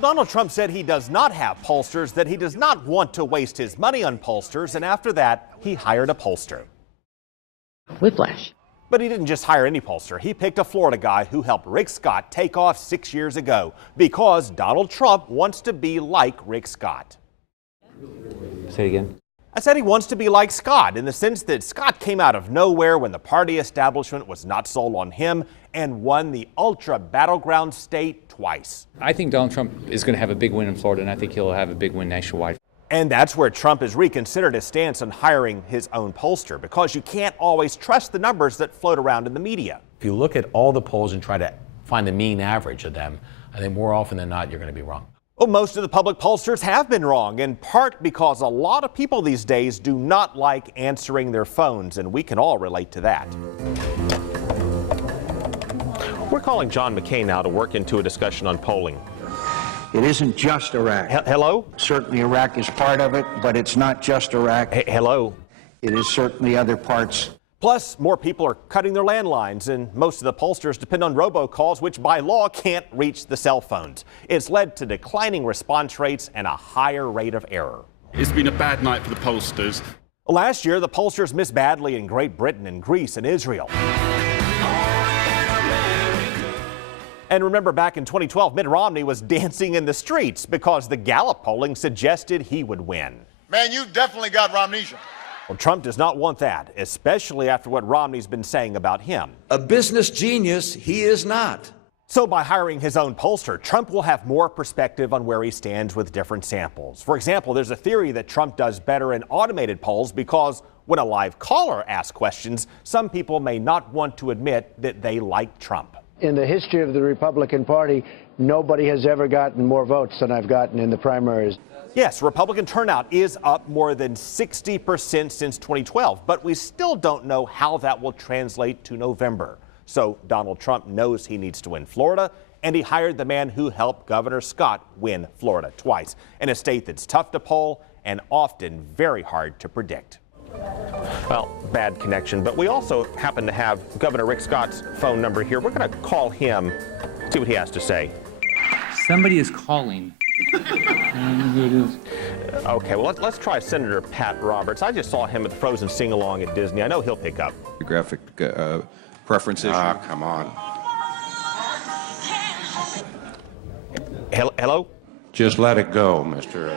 Donald Trump said he does not have pollsters, that he does not want to waste his money on pollsters, and after that, he hired a pollster. Whiplash. But he didn't just hire any pollster. He picked a Florida guy who helped Rick Scott take off 6 years ago because Donald Trump wants to be like Rick Scott. Say it again. I said he wants to be like Scott in the sense that Scott came out of nowhere when the party establishment was not sold on him and won the ultra battleground state twice. I think Donald Trump is going to have a big win in Florida, and I think he'll have a big win nationwide. And that's where Trump has reconsidered his stance on hiring his own pollster, because you can't always trust the numbers that float around in the media. If you look at all the polls and try to find the mean average of them, I think more often than not, you're going to be wrong. Well, most of the public pollsters have been wrong, in part because a lot of people these days do not like answering their phones, and we can all relate to that. We're calling John McCain now to work into a discussion on polling. It isn't just Iraq. Hello? Certainly Iraq is part of it, but it's not just Iraq. Hello? It is certainly other parts. Plus, more people are cutting their landlines, and most of the pollsters depend on robocalls, which by law can't reach the cell phones. It's led to declining response rates and a higher rate of error. It's been a bad night for the pollsters. Last year, the pollsters missed badly in Great Britain and Greece and Israel. And remember, back in 2012, Mitt Romney was dancing in the streets because the Gallup polling suggested he would win. Man, you definitely got Romnesia. Well, Trump does not want that, especially after what Romney's been saying about him. A business genius, he is not. So by hiring his own pollster, Trump will have more perspective on where he stands with different samples. For example, there's a theory that Trump does better in automated polls because when a live caller asks questions, some people may not want to admit that they like Trump. In the history of the Republican Party, nobody has ever gotten more votes than I've gotten in the primaries. Yes, Republican turnout is up more than 60% since 2012, but we still don't know how that will translate to November. So Donald Trump knows he needs to win Florida, and he hired the man who helped Governor Scott win Florida twice, in a state that's tough to poll and often very hard to predict. Well, bad connection, but we also happen to have Governor Rick Scott's phone number here. We're going to call him, see what he has to say. Somebody is calling. Okay, well, let's try Senator Pat Roberts. I just saw him at the Frozen Sing-Along at Disney. I know he'll pick up. Graphic preference issue. Ah, come on. Hello? Just let it go, Mr.